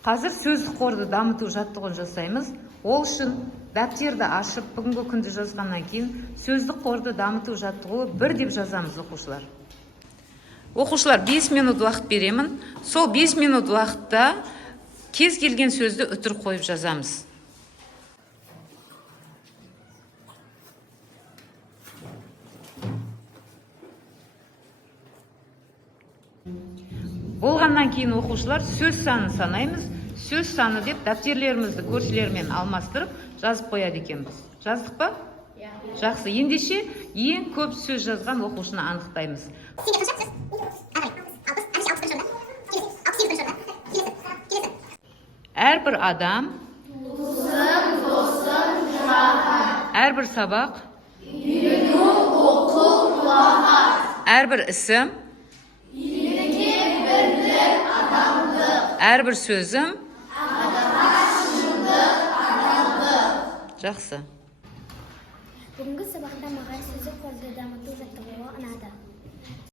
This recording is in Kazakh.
Қазір сөздік қорды дамыту жаттығуын жасаймыз. Ол үшін дәптерді ашып, бүгінгі күнді жазғаннан кейін сөздік қорды дамыту жаттығуы 1 деп жазамыз оқушылар. Оқушылар 5 минут уақыт беремін. Сол 5 минут уақытта кез келген сөзді үтір қойып жазамыз. Болғаннан кейін оқушылар сөз санын санаймыз. Сөз саны деп дәптерлерімізді көршілермен алмастырып жазып қояды екенбіз. Жаздық па? Жақсы. Ендеше ең көп сөз жазған оқушыны анықтаймыз. Әрбір адам, әрбір сабақ, әрбір ісім, әрбір сөзім, жақсы. Бүгінгі сабақта маған сөздік қорды дамыту жаттығуы ұнады.